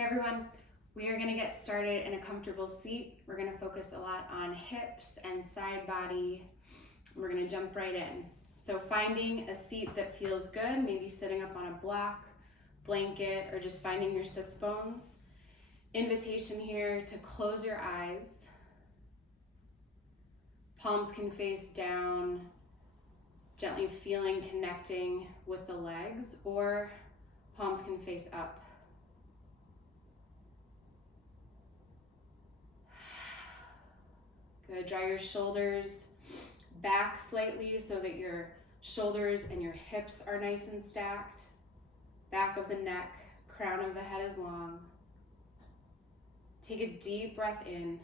Hey everyone, we are going to get started in a comfortable seat. We're going to focus a lot on hips and side body. We're going to jump right in. So finding a seat that feels good, maybe sitting up on a block, blanket, or just finding your sits bones. Invitation here to close your eyes. Palms can face down, gently feeling connecting with the legs, or palms can face up. Good. Draw your shoulders back slightly so that your shoulders and your hips are nice and stacked. Back of the neck, crown of the head is long. Take a deep breath in.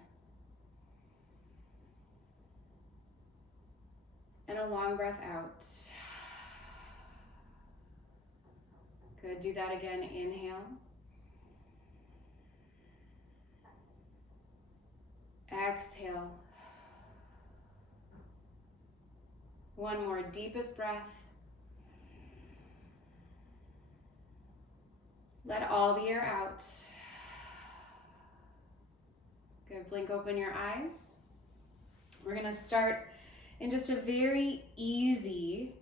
And a long breath out. Good. Do that again. Inhale. Exhale. One more, deepest breath. Let all the air out. Good, blink open your eyes. We're gonna start in just a very easy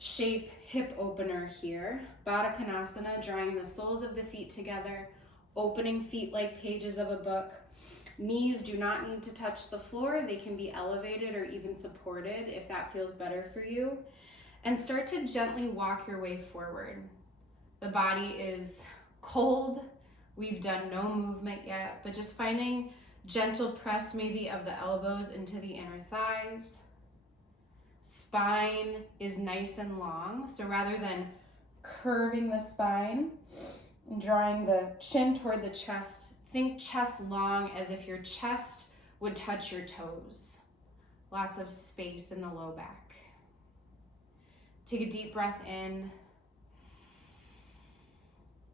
shape hip opener here. Baddha Konasana, drawing the soles of the feet together, opening feet like pages of a book. Knees do not need to touch the floor. They can be elevated or even supported if that feels better for you. And start to gently walk your way forward. The body is cold. We've done no movement yet, but just finding gentle press maybe of the elbows into the inner thighs. Spine is nice and long. So rather than curving the spine and drawing the chin toward the chest, think chest long as if your chest would touch your toes. Lots of space in the low back. Take a deep breath in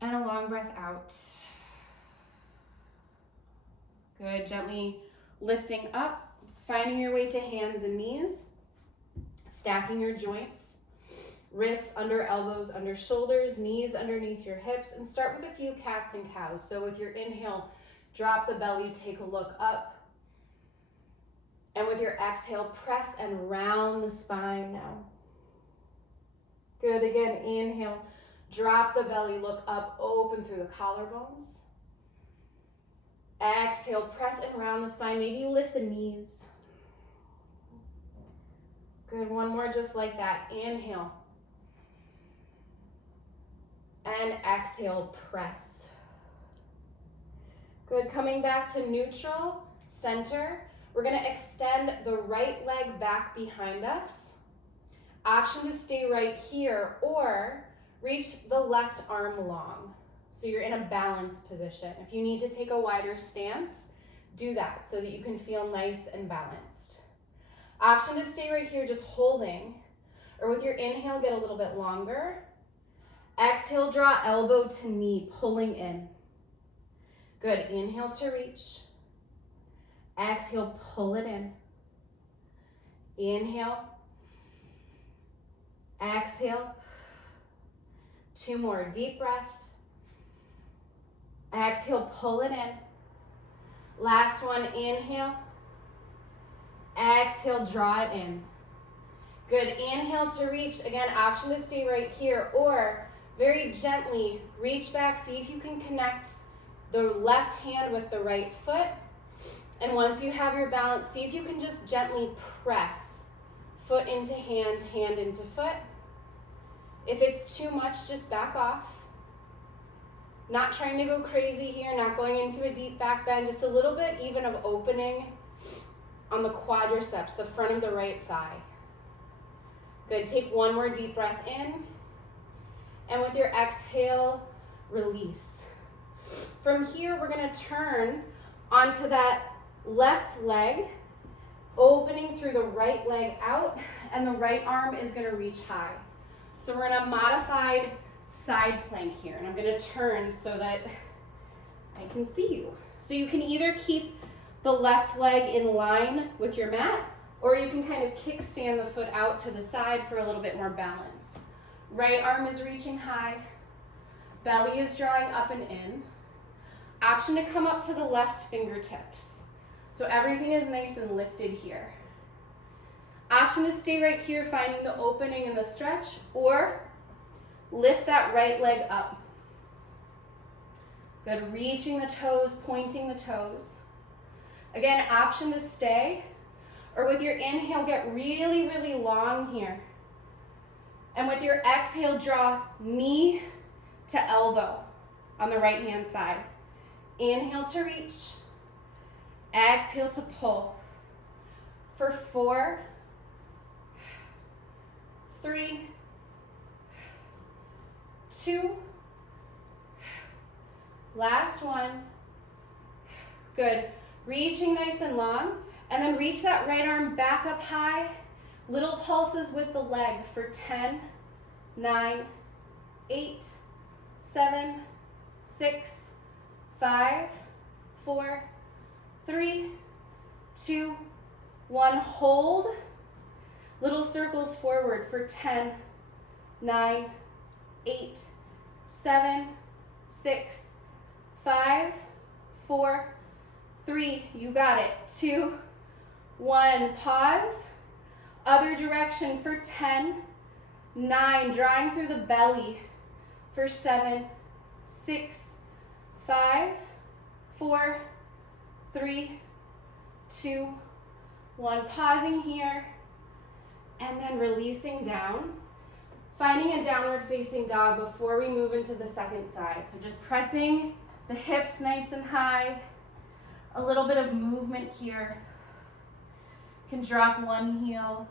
and a long breath out. Good, gently lifting up, finding your way to hands and knees, stacking your joints, wrists under elbows, under shoulders, knees underneath your hips, and start with a few cats and cows. So with your inhale, drop the belly, take a look up. And with your exhale, press and round the spine now. Good, again, inhale, drop the belly, look up, open through the collarbones. Exhale, press and round the spine, maybe you lift the knees. Good, one more just like that, inhale. And exhale, press. Good, coming back to neutral, center. We're gonna extend the right leg back behind us. Option to stay right here or reach the left arm long. So you're in a balanced position. If you need to take a wider stance, do that so that you can feel nice and balanced. Option to stay right here just holding, or with your inhale, get a little bit longer. Exhale, draw elbow to knee, pulling in. Good, inhale to reach. Exhale, pull it in. Inhale. Exhale. Two more, deep breath. Exhale, pull it in. Last one, inhale. Exhale, draw it in. Good, inhale to reach. Again, option to stay right here, or very gently reach back. See if you can connect the left hand with the right foot. And once you have your balance, see if you can just gently press foot into hand, hand into foot. If it's too much, just back off. Not trying to go crazy here, not going into a deep back bend, just a little bit even of opening on the quadriceps, the front of the right thigh. Good, take one more deep breath in. And with your exhale, release. From here, we're gonna turn onto that left leg, opening through the right leg out, and the right arm is gonna reach high. So we're in a modified side plank here, and I'm gonna turn so that I can see you. So you can either keep the left leg in line with your mat, or you can kind of kickstand the foot out to the side for a little bit more balance. Right arm is reaching high, belly is drawing up and in. Option to come up to the left fingertips. So everything is nice and lifted here. Option to stay right here, finding the opening in the stretch, or lift that right leg up. Good, reaching the toes, pointing the toes. Again, option to stay, or with your inhale, get really, really long here. And with your exhale, draw knee to elbow on the right hand side. Inhale to reach, exhale to pull. For 4, 3, 2, last one. Good. Reaching nice and long, and then reach that right arm back up high. Little pulses with the leg for 10, 9, 8, 7, 6, 5, 4, 3, 2, 1. Hold. Little circles forward for 10, 9, 8, 7, 6, 5, 4, 3, you got it. 2, 1, pause. Other direction for 10, 9, drawing through the belly for 7, 6, 5, 4, 3, 2, 1. Pausing here, and then releasing down. Finding a downward facing dog before we move into the second side. So just pressing the hips nice and high. A little bit of movement here. You can drop one heel,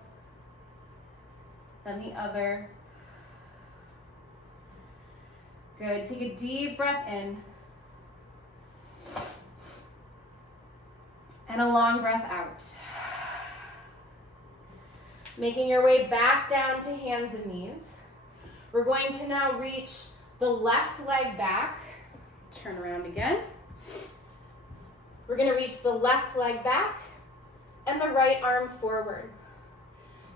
then the other. Good, take a deep breath in. And a long breath out. Making your way back down to hands and knees. We're going to now reach the left leg back. Turn around again. We're going to reach the left leg back and the right arm forward.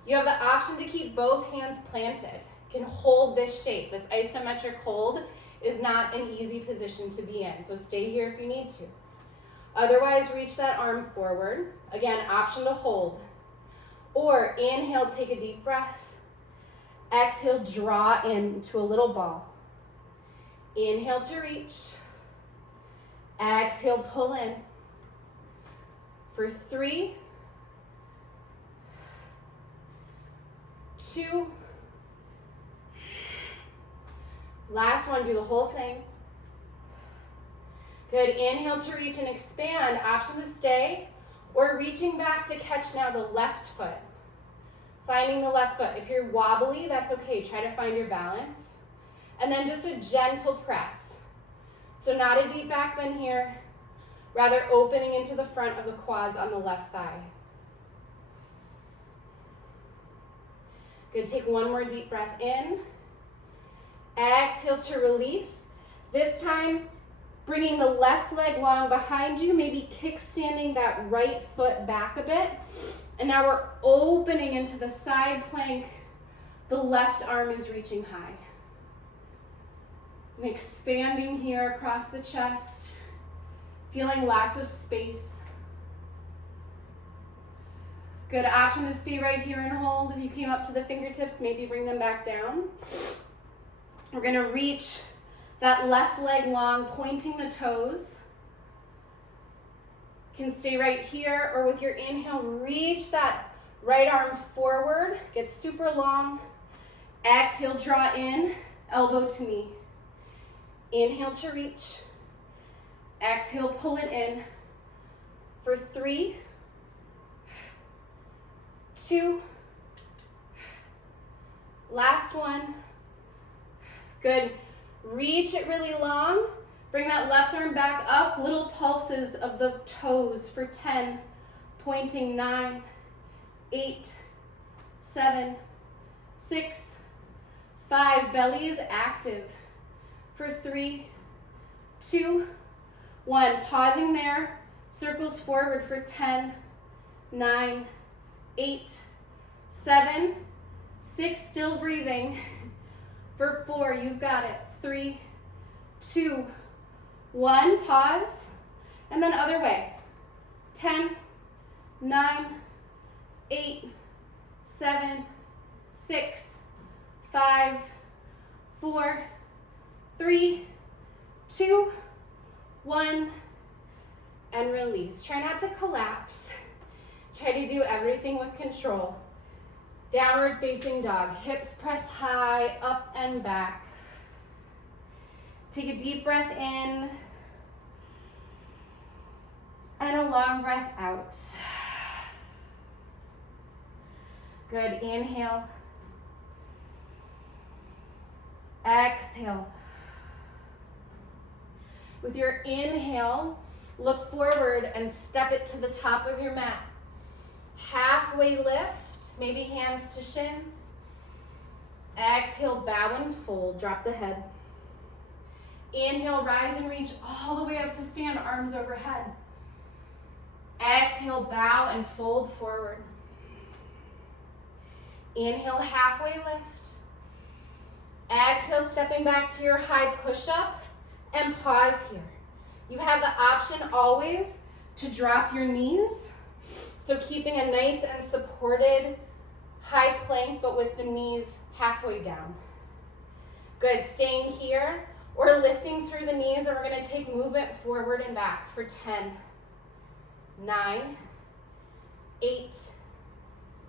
You have the option to keep both hands planted. You can hold this shape. This isometric hold is not an easy position to be in, so stay here if you need to. Otherwise, reach that arm forward. Again, option to hold. Or inhale, take a deep breath. Exhale, draw into a little ball. Inhale to reach. Exhale, pull in. For 3, 2, last one, do the whole thing. Good, inhale to reach and expand. Option to stay, or reaching back to catch now the left foot. Finding the left foot. If you're wobbly, that's okay. Try to find your balance. And then just a gentle press. So not a deep back bend here, rather opening into the front of the quads on the left thigh. Good, take one more deep breath in. Exhale to release. This time, bringing the left leg long behind you, maybe kickstanding that right foot back a bit. And now we're opening into the side plank. The left arm is reaching high. And expanding here across the chest. Feeling lots of space. Good, option to stay right here and hold. If you came up to the fingertips, maybe bring them back down. We're gonna reach that left leg long, pointing the toes. You can stay right here, or with your inhale, reach that right arm forward. Get super long. Exhale, draw in, elbow to knee. Inhale to reach. Exhale, pull it in. For 3, 2, last one. Good. Reach it really long. Bring that left arm back up. Little pulses of the toes for 10, pointing 9, 8, 7, 6, 5. Belly is active. For 3, 2, 1. Pausing there. Circles forward for 10, 9, 8, 7, 6. Still breathing. For 4, you've got it. 3, 2, 1, pause, and then other way. 10, 9, 8, 7, 6, 5, 4, 3, 2, 1, and release. Try not to collapse. Try to do everything with control. Downward facing dog. Hips press high, up and back. Take a deep breath in and a long breath out. Good. Inhale. Exhale. With your inhale, look forward and step it to the top of your mat. Halfway lift, maybe hands to shins. Exhale, bow and fold, drop the head. Inhale, rise and reach all the way up to stand, arms overhead. Exhale, bow and fold forward. Inhale, halfway lift. Exhale, stepping back to your high push-up and pause here. You have the option always to drop your knees. So keeping a nice and supported high plank, but with the knees halfway down. Good, staying here or lifting through the knees, and we're gonna take movement forward and back for 10, 9, 8,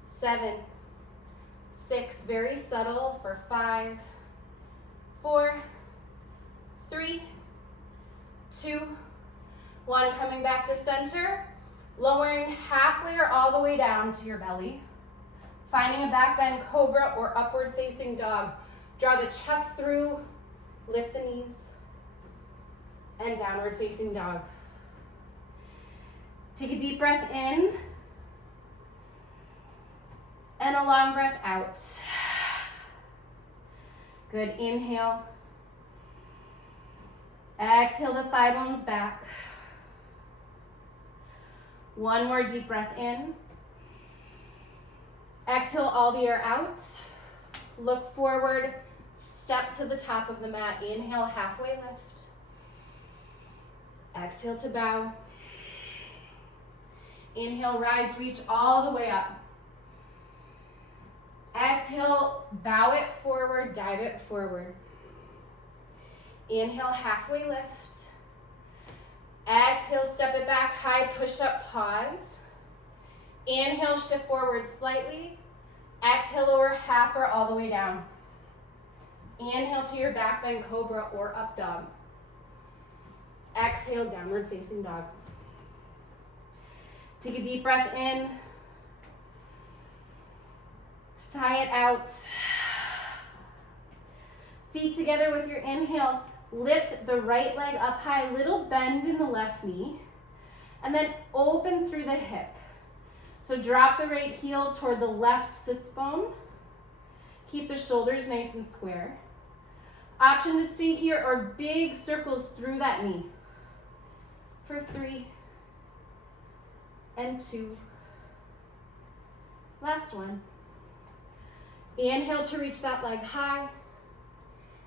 7, 6, very subtle for 5, 4, 3, 2, 1, coming back to center, lowering halfway or all the way down to your belly, finding a back bend cobra or upward facing dog. Draw the chest through, lift the knees, and downward facing dog. Take a deep breath in, and a long breath out. Good, inhale. Exhale the thigh bones back. One more deep breath in. Exhale all the air out. Look forward, step to the top of the mat. Inhale, halfway lift. Exhale to bow. Inhale, rise, reach all the way up. Exhale, bow it forward, dive it forward. Inhale, halfway lift. Exhale, step it back, high push-up, pause. Inhale, shift forward slightly. Exhale, lower half or all the way down. Inhale to your back bend cobra or up dog. Exhale, downward facing dog. Take a deep breath in. Sigh it out. Feet together with your inhale. Lift the right leg up high, little bend in the left knee, and then open through the hip. So drop the right heel toward the left sits bone. Keep the shoulders nice and square. Option to stay here or big circles through that knee. For 3 and 2. Last one. Inhale to reach that leg high.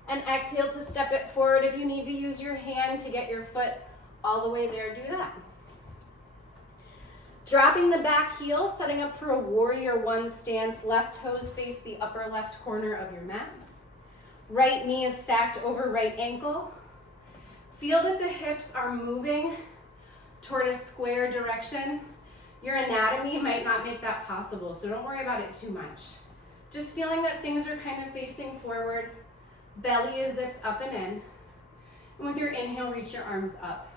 And exhale to step it forward. If you need to use your hand to get your foot all the way there, do that. Dropping the back heel, setting up for a warrior one stance. Left toes face the upper left corner of your mat. Right knee is stacked over right ankle. Feel that the hips are moving toward a square direction. Your anatomy might not make that possible, so don't worry about it too much. Just feeling that things are kind of facing forward. Belly is zipped up and in. And with your inhale, reach your arms up.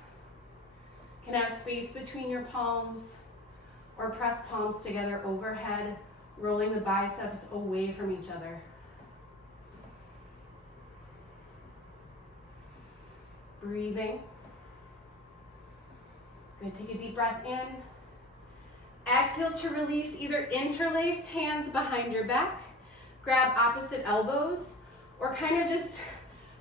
You can have space between your palms or press palms together overhead, rolling the biceps away from each other. Breathing. Good, take a deep breath in. Exhale to release, either interlaced hands behind your back, grab opposite elbows, or kind of just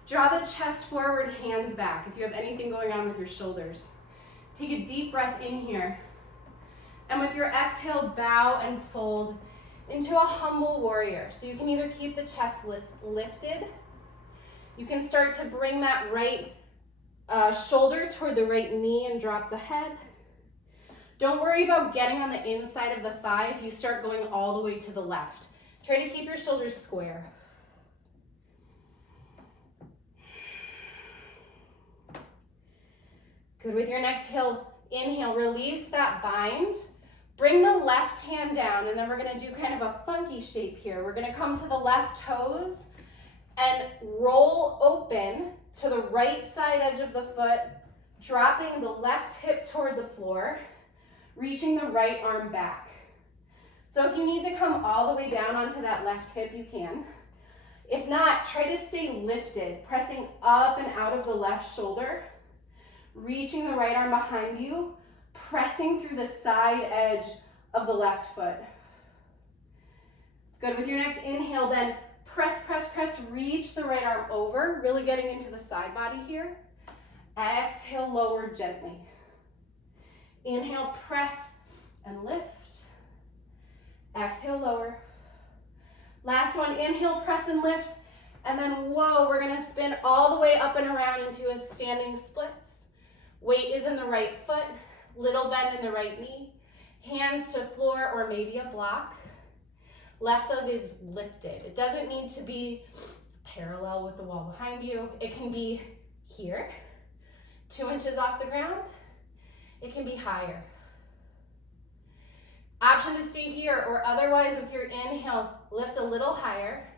draw the chest forward, hands back if you have anything going on with your shoulders. Take a deep breath in here. And with your exhale, bow and fold into a humble warrior. So you can either keep the chest lifted, you can start to bring that right shoulder toward the right knee and drop the head. Don't worry about getting on the inside of the thigh if you start going all the way to the left. Try to keep your shoulders square. Good. With your next inhale, release that bind. Bring the left hand down, and then we're gonna do kind of a funky shape here. We're gonna come to the left toes and roll open to the right side edge of the foot, dropping the left hip toward the floor, reaching the right arm back. So if you need to come all the way down onto that left hip, you can. If not, try to stay lifted, pressing up and out of the left shoulder, reaching the right arm behind you, pressing through the side edge of the left foot. Good. With your next inhale, then press, press, press, reach the right arm over, really getting into the side body here. Exhale, lower gently. Inhale, press and lift. Exhale, lower. Last one, inhale, press and lift. And then, whoa, we're gonna spin all the way up and around into a standing splits. Weight is in the right foot, little bend in the right knee, hands to floor or maybe a block. Left leg is lifted. It doesn't need to be parallel with the wall behind you. It can be here, 2 inches off the ground. It can be higher. Option to stay here, or otherwise with your inhale, lift a little higher.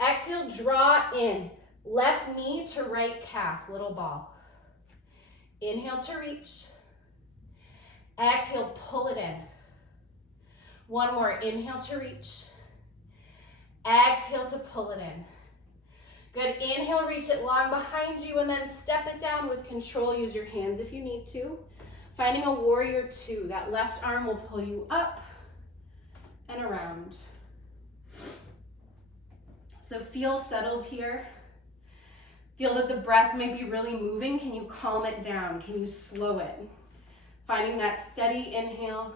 Exhale, draw in. Left knee to right calf, little ball. Inhale to reach. Exhale, pull it in. One more, inhale to reach. Exhale to pull it in. Good, inhale, reach it long behind you, and then step it down with control. Use your hands if you need to. Finding a warrior two, that left arm will pull you up and around. So feel settled here. Feel that the breath may be really moving. Can you calm it down? Can you slow it? Finding that steady inhale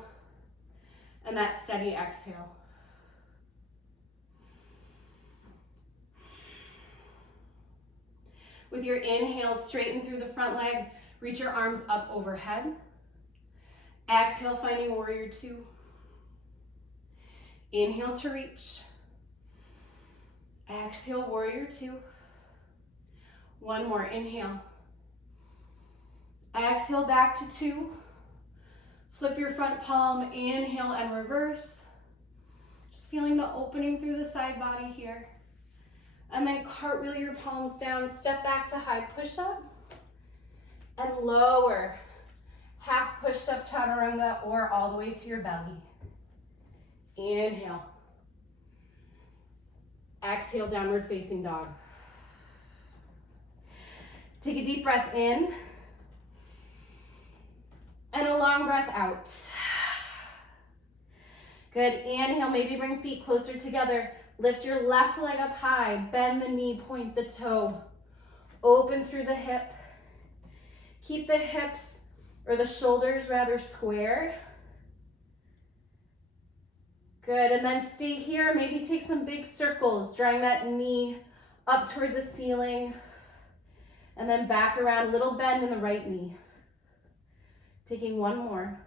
and that steady exhale. With your inhale, straighten through the front leg, reach your arms up overhead. Exhale, finding warrior two. Inhale to reach. Exhale, warrior two. One more, inhale. Exhale, back to two. Flip your front palm, inhale and reverse. Just feeling the opening through the side body here. And then cartwheel your palms down, step back to high push-up. And lower, half push-up chaturanga or all the way to your belly. Inhale. Exhale, downward facing dog. Take a deep breath in. And a long breath out. Good, inhale, maybe bring feet closer together. Lift your left leg up high, bend the knee, point the toe. Open through the hip. Keep the hips, or the shoulders rather, square. Good, and then stay here. Maybe take some big circles, drawing that knee up toward the ceiling. And then back around, little bend in the right knee. Taking one more.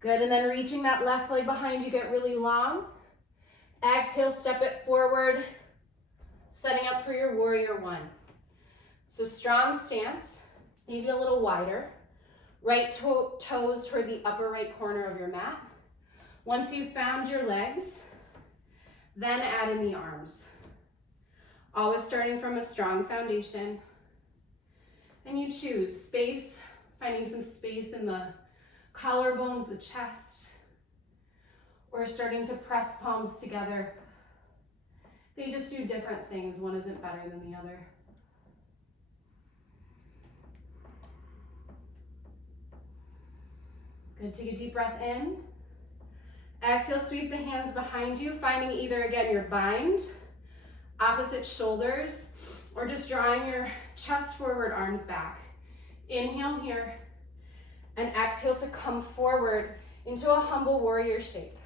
Good, and then reaching that left leg behind you, get really long. Exhale, step it forward, setting up for your warrior one. So strong stance, maybe a little wider. Right toes toward the upper right corner of your mat. Once you've found your legs, then add in the arms. Always starting from a strong foundation. And you choose space, finding some space in the collarbones, the chest, or starting to press palms together. They just do different things. One isn't better than the other. Good, take a deep breath in. Exhale, sweep the hands behind you, finding either, again, your bind, opposite shoulders, or just drawing your chest forward, arms back. Inhale here, and exhale to come forward into a humble warrior shape.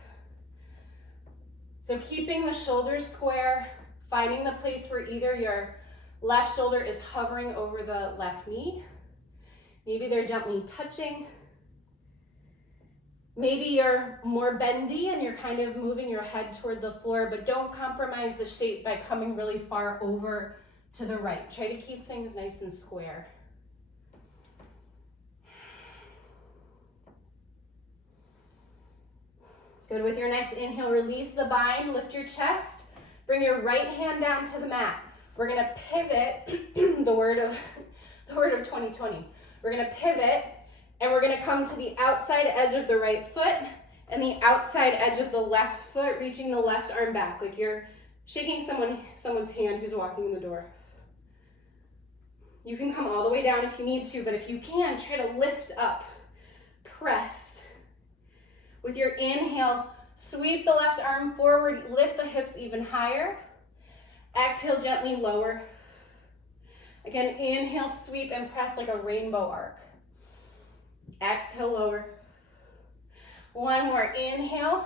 So keeping the shoulders square, finding the place where either your Left shoulder is hovering over the left knee. Maybe they're gently touching. Maybe you're more bendy and you're kind of moving your head toward the floor, but don't compromise the shape by coming really far over to the right. Try to keep things nice and square. Good. With your next inhale, release the bind, lift your chest, bring your right hand down to the mat. We're gonna pivot, the word of 2020. We're gonna pivot and we're gonna come to the outside edge of the right foot and the outside edge of the left foot, reaching the left arm back, like you're shaking someone's hand who's walking in the door. You can come all the way down if you need to, but if you can, try to lift up, press. With your inhale, sweep the left arm forward, lift the hips even higher. Exhale, gently lower. Again, inhale, sweep and press like a rainbow arc. Exhale, lower. One more, inhale.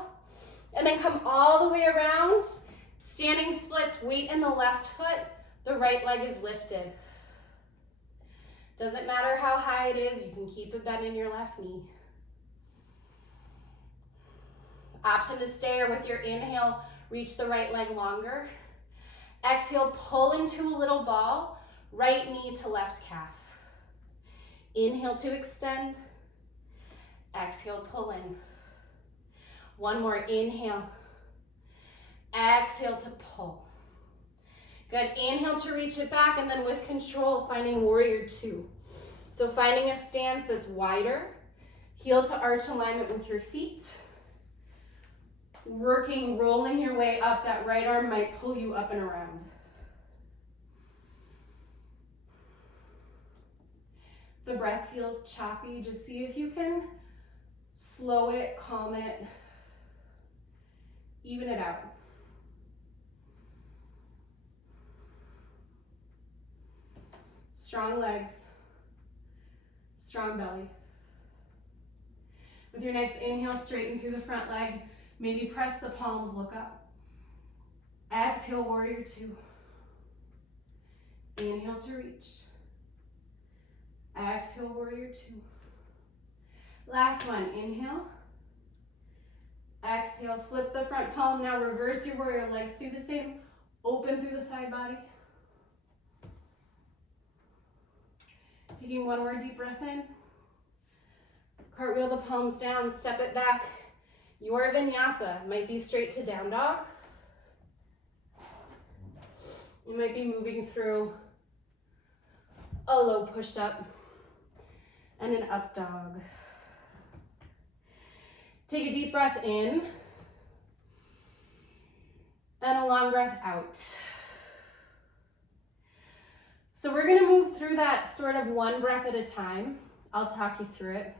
And then come all the way around. Standing splits, weight in the left foot. The right leg is lifted. Doesn't matter how high it is, you can keep a bend in your left knee. Option to stay, or with your inhale, reach the right leg longer. Exhale, pull into a little ball, right knee to left calf. Inhale to extend. Exhale, pull in. One more, inhale. Exhale to pull. Good, inhale to reach it back, and then with control, finding warrior two. So finding a stance that's wider, heel to arch alignment with your feet. Working, rolling your way up, that right arm might pull you up and around. If the breath feels choppy, just see if you can slow it, calm it, even it out. Strong legs, strong belly. With your next inhale, straighten through the front leg. Maybe press the palms, look up. Exhale, warrior two. Inhale to reach. Exhale, warrior two. Last one, inhale. Exhale, flip the front palm. Now reverse your warrior, legs do the same. Open through the side body. Taking one more deep breath in. Cartwheel the palms down, step it back. Your vinyasa might be straight to down dog. You might be moving through a low push-up and an up dog. Take a deep breath in and a long breath out. So we're gonna move through that sort of one breath at a time. I'll talk you through it.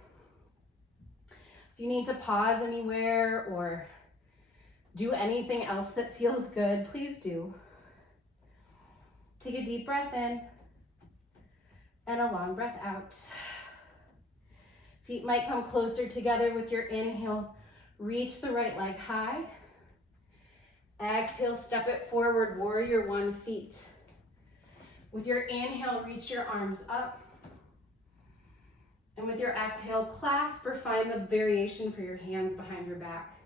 If you need to pause anywhere or do anything else that feels good, please do. Take a deep breath in and a long breath out. Feet might come closer together with your inhale. Reach the right leg high. Exhale, step it forward, warrior one, feet. With your inhale, reach your arms up. And with your exhale, clasp or find the variation for your hands behind your back.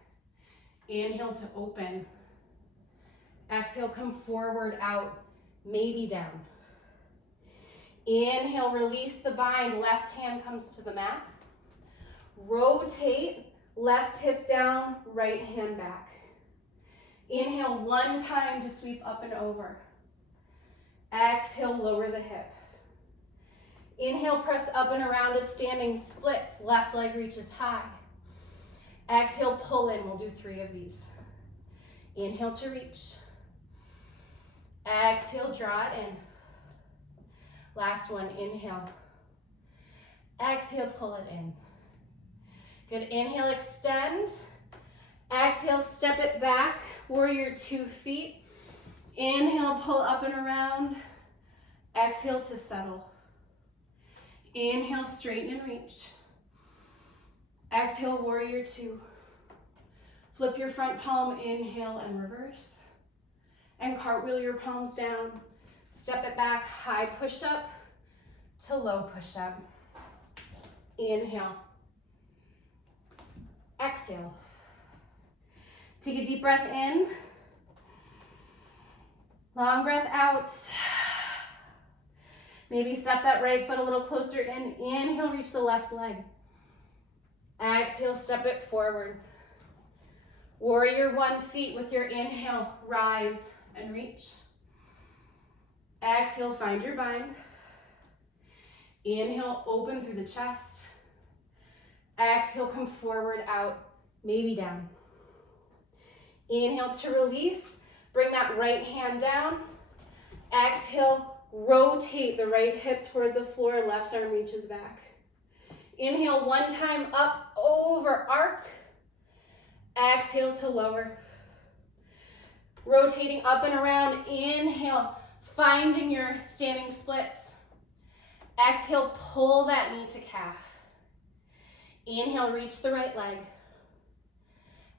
Inhale to open. Exhale, come forward, out, maybe down. Inhale, release the bind, left hand comes to the mat. Rotate, left hip down, right hand back. Inhale one time to sweep up and over. Exhale, lower the hip. Inhale, press up and around as standing splits. Left leg reaches high. Exhale, pull in. We'll do 3 of these. Inhale to reach. Exhale, draw it in. Last one, inhale. Exhale, pull it in. Good, inhale, extend. Exhale, step it back. Warrior 2 feet. Inhale, pull up and around. Exhale to settle. Inhale, straighten and reach. Exhale, warrior 2. Flip your front palm, inhale and reverse. And cartwheel your palms down. Step it back, high push-up to low push-up. Inhale. Exhale. Take a deep breath in. Long breath out. Maybe step that right foot a little closer in. Inhale, reach the left leg. Exhale, step it forward. Warrior one, feet with your inhale, rise and reach. Exhale, find your bind. Inhale, open through the chest. Exhale, come forward, out, maybe down. Inhale to release, bring that right hand down. Exhale, rotate the right hip toward the floor, left arm reaches back. Inhale one time, up, over, arc. Exhale to lower. Rotating up and around, inhale, finding your standing splits. Exhale, pull that knee to calf. Inhale, reach the right leg.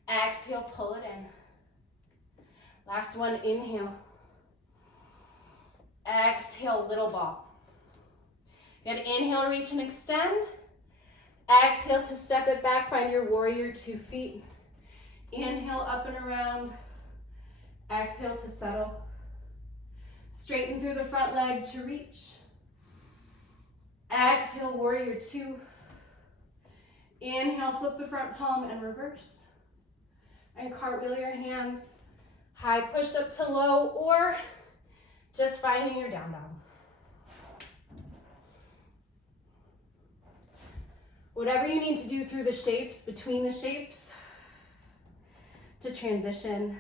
Exhale, pull it in. Last one, inhale. Exhale, little ball. Good, inhale, reach and extend. Exhale to step it back, find your warrior 2 feet. Inhale, up and around. Exhale to settle. Straighten through the front leg to reach. Exhale, warrior 2. Inhale, flip the front palm and reverse. And cartwheel your hands. High push up to low, or just finding your down dog. Whatever you need to do through the shapes, between the shapes, to transition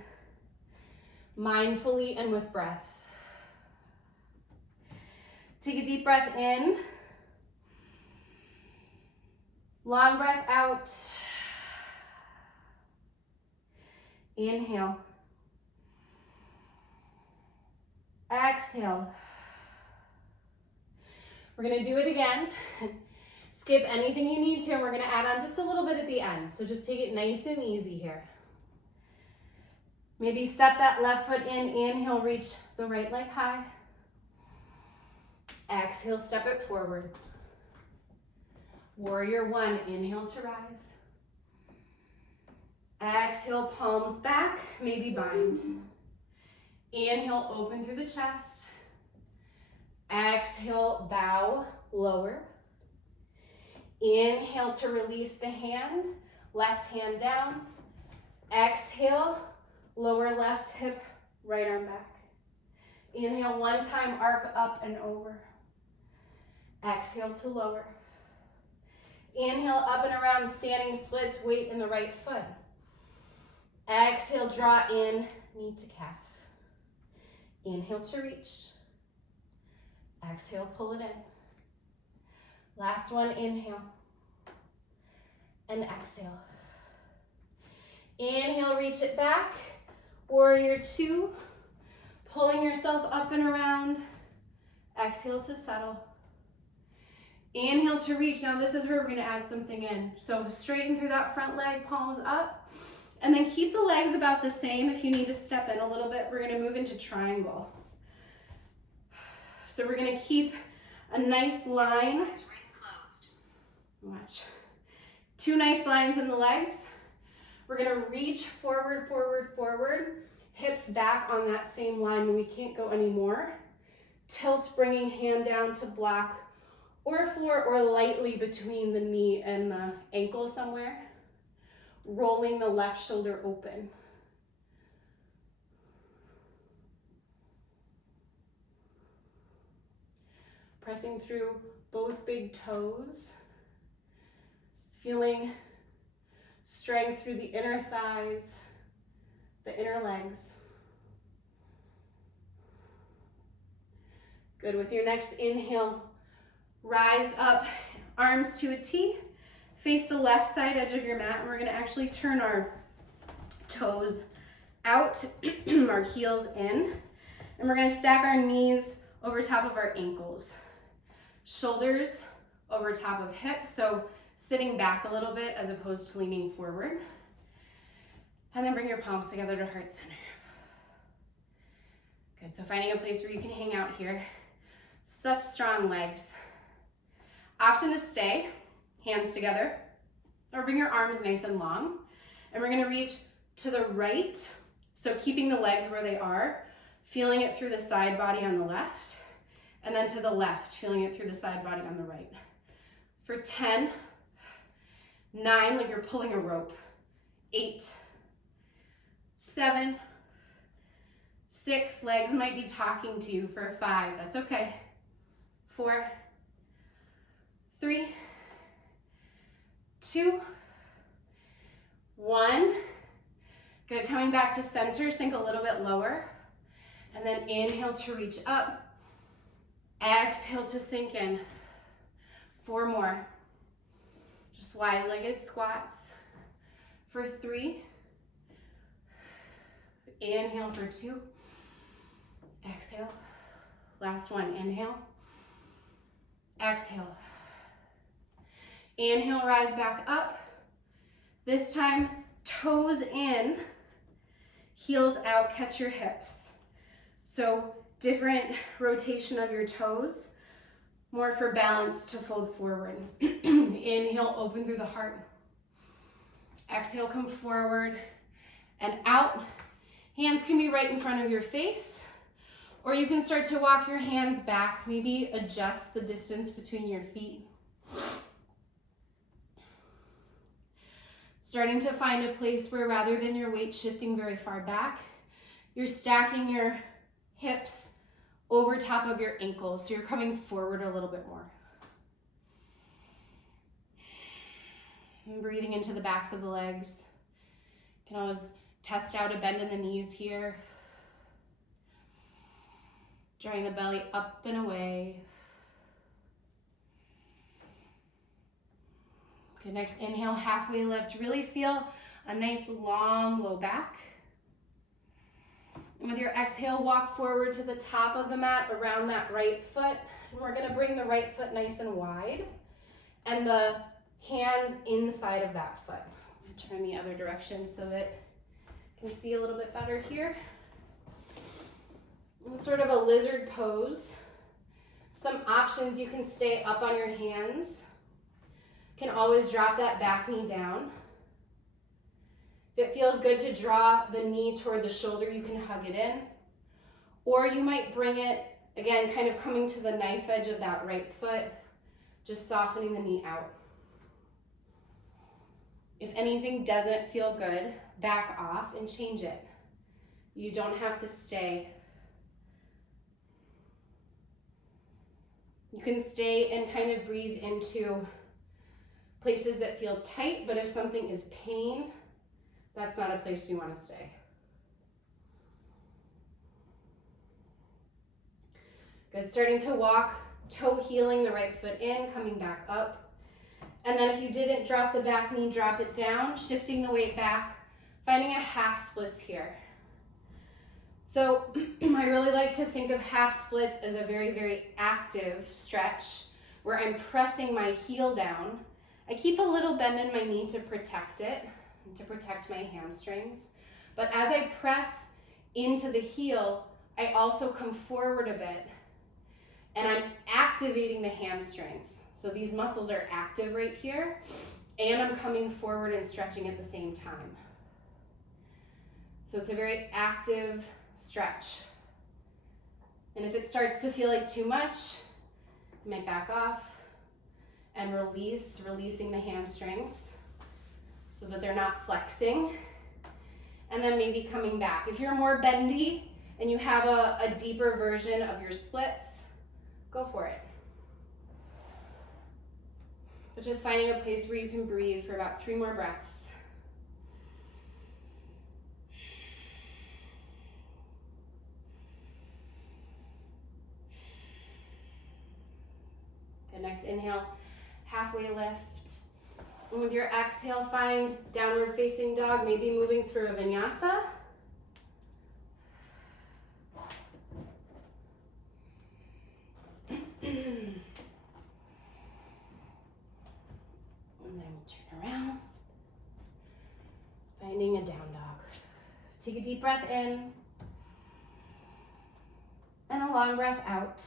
mindfully and with breath. Take a deep breath in. Long breath out. Inhale. Exhale. We're gonna do it again. Skip anything you need to, and we're gonna add on just a little bit at the end. So just take it nice and easy here. Maybe step that left foot in, inhale, reach the right leg high. Exhale, step it forward. Warrior 1, inhale to rise. Exhale, palms back, maybe bind. Inhale, open through the chest. Exhale, bow, lower. Inhale to release the hand, left hand down. Exhale, lower left hip, right arm back. Inhale, one time, arc up and over. Exhale to lower. Inhale, up and around, standing splits, weight in the right foot. Exhale, draw in, knee to calf. Inhale to reach. Exhale, pull it in. Last one, inhale. And exhale. Inhale, reach it back. Warrior 2. Pulling yourself up and around. Exhale to settle. Inhale to reach. Now this is where we're gonna add something in. So straighten through that front leg, palms up. And then keep the legs about the same. If you need to step in a little bit, we're gonna move into triangle. So we're gonna keep a nice line. Watch. 2 nice lines in the legs. We're gonna reach forward, forward, forward. Hips back on that same line when we can't go anymore. Tilt, bringing hand down to block or floor or lightly between the knee and the ankle somewhere. Rolling the left shoulder open. Pressing through both big toes. Feeling strength through the inner thighs, the inner legs. Good, with your next inhale, rise up, arms to a T. Face the left side edge of your mat, and we're gonna actually turn our toes out, our heels in, and we're gonna stack our knees over top of our ankles. Shoulders over top of hips, so sitting back a little bit as opposed to leaning forward. And then bring your palms together to heart center. Good, so finding a place where you can hang out here. Such strong legs. Option to stay, hands together, or bring your arms nice and long. And we're gonna reach to the right, so keeping the legs where they are, feeling it through the side body on the left, and then to the left, feeling it through the side body on the right. For 10, 9, like you're pulling a rope, 8, 7, 6, legs might be talking to you for 5, that's okay. 4, 3, 2, 1. Good, coming back to center, sink a little bit lower. And then inhale to reach up. Exhale to sink in. 4 more. Just wide-legged squats. For 3. Inhale for 2. Exhale. Last one, inhale. Exhale. Inhale, rise back up. This time, toes in, heels out, catch your hips. So different rotation of your toes, more for balance to fold forward. Inhale, open through the heart. Exhale, come forward and out. Hands can be right in front of your face, or you can start to walk your hands back, maybe adjust the distance between your feet. Starting to find a place where rather than your weight shifting very far back, you're stacking your hips over top of your ankles, so you're coming forward a little bit more. And breathing into the backs of the legs. You can always test out a bend in the knees here. Drawing the belly up and away. Good, next inhale, halfway lift. Really feel a nice long low back. And with your exhale, walk forward to the top of the mat around that right foot. And we're gonna bring the right foot nice and wide and the hands inside of that foot. Turn the other direction so that you can see a little bit better here. In sort of a lizard pose. Some options, you can stay up on your hands. Can always drop that back knee down. If it feels good to draw the knee toward the shoulder, you can hug it in. Or you might bring it, again, kind of coming to the knife edge of that right foot, just softening the knee out. If anything doesn't feel good, back off and change it. You don't have to stay. You can stay and kind of breathe into places that feel tight, but if something is pain, that's not a place we want to stay. Good, starting to walk, toe heeling the right foot in, coming back up. And then if you didn't drop the back knee, drop it down, shifting the weight back, finding a half splits here. So I really like to think of half splits as a very, very active stretch where I'm pressing my heel down. I keep a little bend in my knee to protect it, to protect my hamstrings. But as I press into the heel, I also come forward a bit and I'm activating the hamstrings. So these muscles are active right here and I'm coming forward and stretching at the same time. So it's a very active stretch. And if it starts to feel like too much, you might back off and releasing the hamstrings so that they're not flexing. And then maybe coming back. If you're more bendy and you have a deeper version of your splits, go for it. But just finding a place where you can breathe for about 3 more breaths. Good, next inhale, halfway lift. And with your exhale, find downward facing dog, maybe moving through a vinyasa. And then we turn around, finding a down dog. Take a deep breath in. long breath out.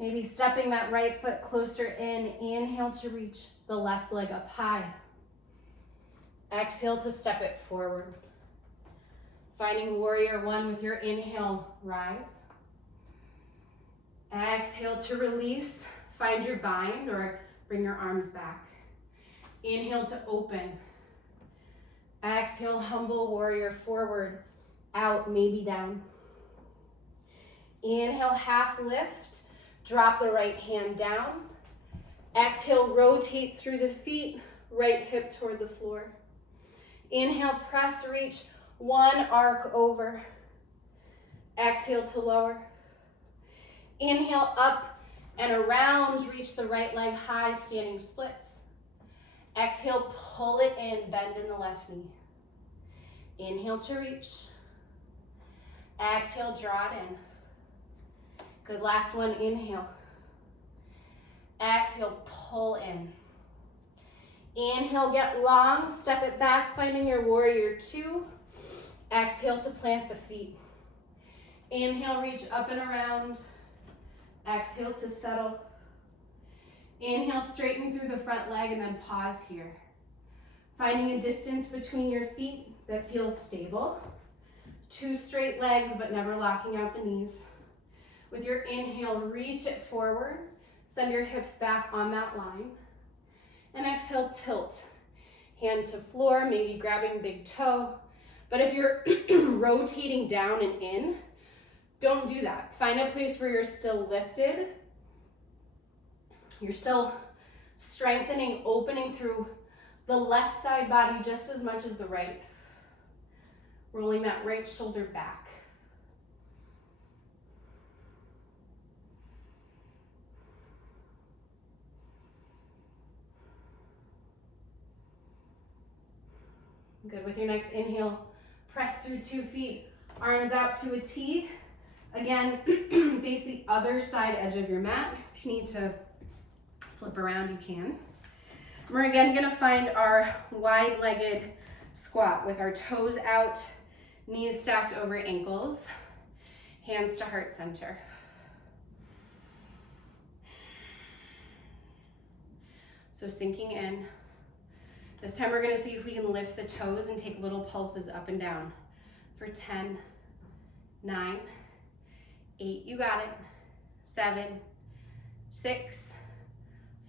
Maybe stepping that right foot closer in. Inhale to reach the left leg up high. Exhale to step it forward. Finding warrior one with your inhale, rise. Exhale to release. Find your bind or bring your arms back. Inhale to open. Exhale, humble warrior forward, out, maybe down. Inhale, half lift. Drop the right hand down. Exhale, rotate through the feet, right hip toward the floor. Inhale, press, reach, one arc over. Exhale to lower. Inhale, up and around, reach the right leg high, standing splits. Exhale, pull it in, bend in the left knee. Inhale to reach. Exhale, draw it in. Good, last one, inhale. Exhale, pull in. Inhale, get long, step it back, finding your warrior two. Exhale to plant the feet. Inhale, reach up and around. Exhale to settle. Inhale, straighten through the front leg and then pause here. Finding a distance between your feet that feels stable. Two straight legs, but never locking out the knees. With your inhale, reach it forward. Send your hips back on that line. And exhale, tilt. Hand to floor, maybe grabbing big toe. But if you're rotating down and in, don't do that. Find a place where you're still lifted. You're still strengthening, opening through the left side body just as much as the right. Rolling that right shoulder back. Good, with your next inhale, press through 2 feet, arms out to a T. Again, face the other side edge of your mat. If you need to flip around, you can. We're again gonna find our wide-legged squat with our toes out, knees stacked over ankles, hands to heart center. So sinking in. This time we're gonna see if we can lift the toes and take little pulses up and down for 10, 9, 8, you got it, 7, 6,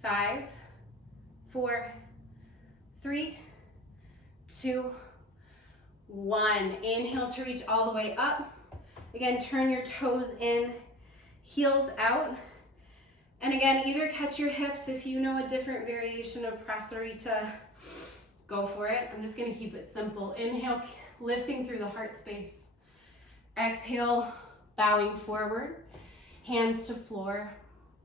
5, 4, 3, 2, 1. Inhale to reach all the way up. Again, turn your toes in, heels out. And again, either catch your hips if you know a different variation of prasarita, go for it. I'm just gonna keep it simple. Inhale, lifting through the heart space. Exhale, bowing forward, hands to floor,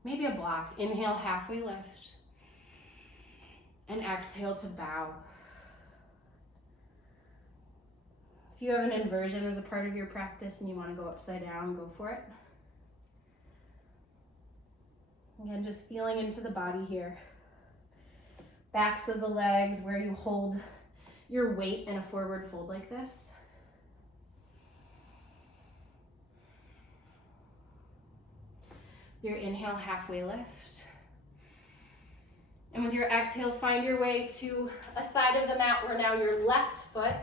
maybe a block. Inhale, halfway lift. And exhale to bow. If you have an inversion as a part of your practice and you want to go upside down, go for it. Again, just feeling into the body here. Backs of the legs where you hold your weight in a forward fold like this. Your inhale, halfway lift. And with your exhale, find your way to a side of the mat where now your left foot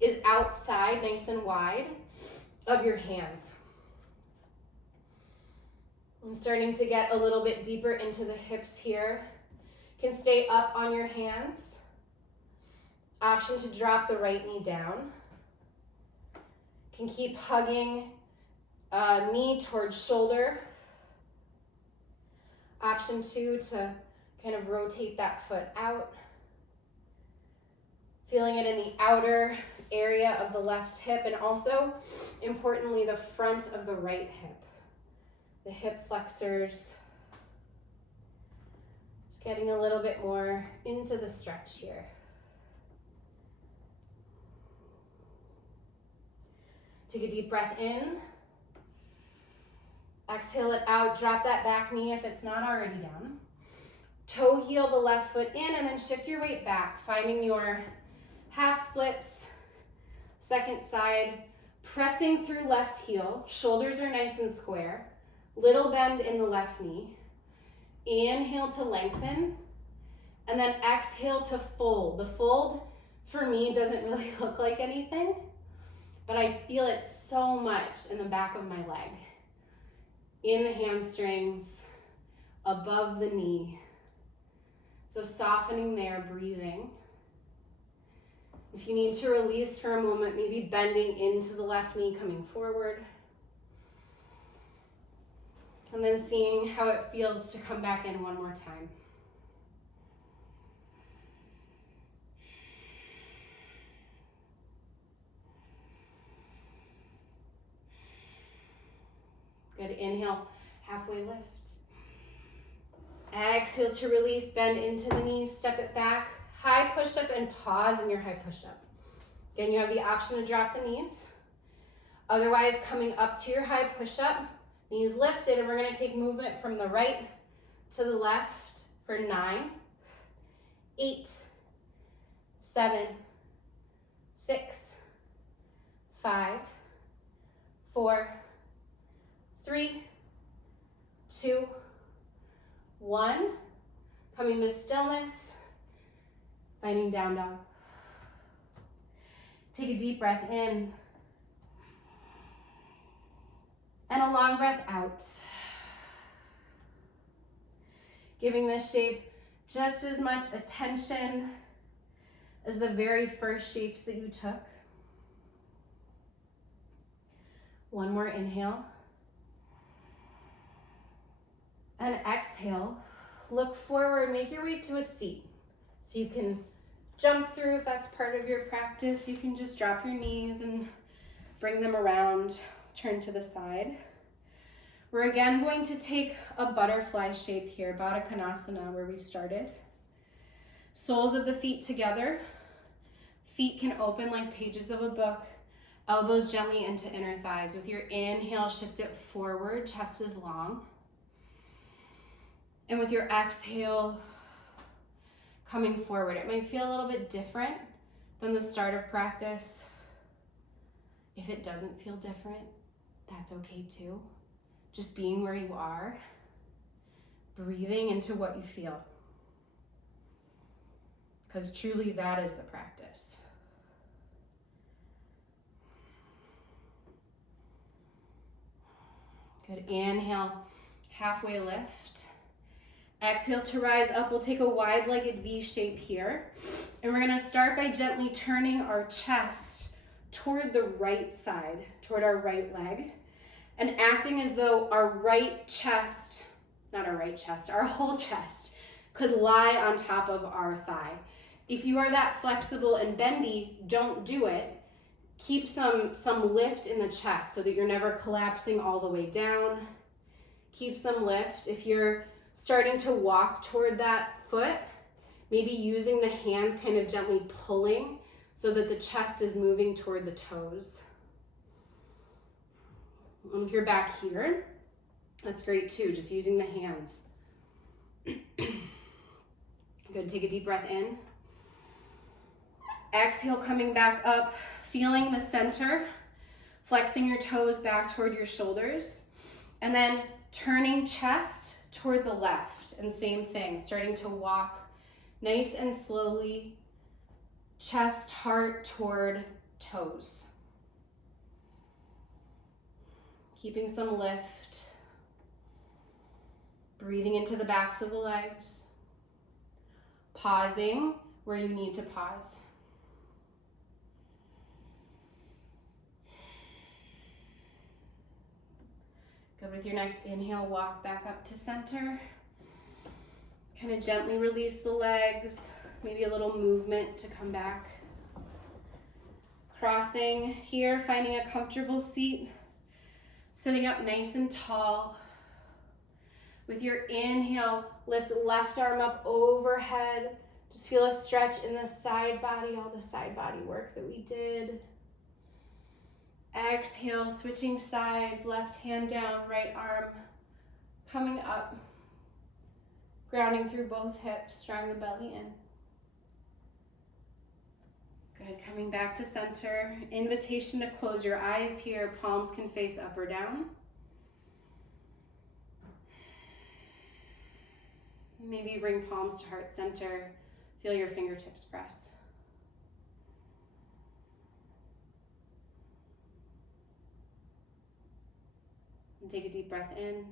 is outside, nice and wide, of your hands. And starting to get a little bit deeper into the hips here. Can stay up on your hands. Option to drop the right knee down. Can keep hugging knee towards shoulder. Option 2 to kind of rotate that foot out. Feeling it in the outer area of the left hip and also, importantly, the front of the right hip. The hip flexors. Just getting a little bit more into the stretch here. Take a deep breath in. Exhale it out. Drop that back knee if it's not already down. Toe heel the left foot in and then shift your weight back, finding your half splits, second side, Pressing through left heel, shoulders are nice and square. Little bend in the left knee. Inhale to lengthen, and then exhale to fold. The fold, for me, doesn't really look like anything, but I feel it so much in the back of my leg. In the hamstrings, above the knee. So softening there, breathing. If you need to release for a moment, maybe bending into the left knee, coming forward. And then seeing how it feels to come back in one more time. Good, inhale, halfway lift. Exhale to release, bend into the knees, step it back. High push-up and pause in your high push-up. Again, you have the option to drop the knees. Otherwise, coming up to your high push-up, knees lifted, and we're gonna take movement from the right to the left for 9, 8, 7, 6, 5, 4, 3, 2, 1. Coming to stillness, finding down dog. Take a deep breath in. And a long breath out. Giving this shape just as much attention as the very first shapes that you took. One more inhale. And exhale. Look forward, make your way to a seat. So you can jump through if that's part of your practice. You can just drop your knees and bring them around. Turn to the side. We're again going to take a butterfly shape here, Baddha Konasana, where we started. Soles of the feet together. Feet can open like pages of a book. Elbows gently into inner thighs. With your inhale, shift it forward, chest is long. And with your exhale, coming forward. It might feel a little bit different than the start of practice. If it doesn't feel different, that's okay too. Just being where you are, breathing into what you feel. Because truly that is the practice. Good, inhale, halfway lift. Exhale to rise up. We'll take a wide-legged V shape here. And we're gonna start by gently turning our chest toward the right side, toward our right leg, and acting as though our right chest, not our right chest, our whole chest could lie on top of our thigh. If you are that flexible and bendy, don't do it. Keep some lift in the chest so that you're never collapsing all the way down. Keep some lift. If you're starting to walk toward that foot, maybe using the hands kind of gently pulling so that the chest is moving toward the toes. And if you're back here, that's great too, just using the hands. Good, take a deep breath in. Exhale, coming back up, feeling the center, flexing your toes back toward your shoulders, and then turning chest toward the left, and same thing, starting to walk nice and slowly, chest, heart toward toes. Keeping some lift, breathing into the backs of the legs, pausing where you need to pause. Good, with your next inhale, walk back up to center. Kind of gently release the legs, maybe a little movement to come back. Crossing here, finding a comfortable seat. Sitting up nice and tall. With your inhale, lift left arm up overhead. Just feel a stretch in the side body, all the side body work that we did. Exhale, switching sides, left hand down, right arm coming up. Grounding through both hips, drawing the belly in. Good, coming back to center. Invitation to close your eyes here. Palms can face up or down. Maybe you bring palms to heart center. Feel your fingertips press. And take a deep breath in.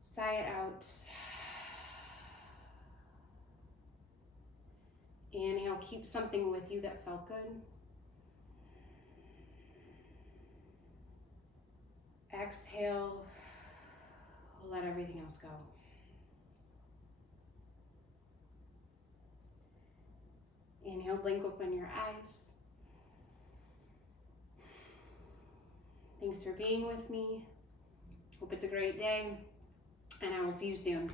Sigh it out. Inhale, keep something with you that felt good. Exhale, let everything else go. Inhale, blink open your eyes. Thanks for being with me. Hope it's a great day, and I will see you soon.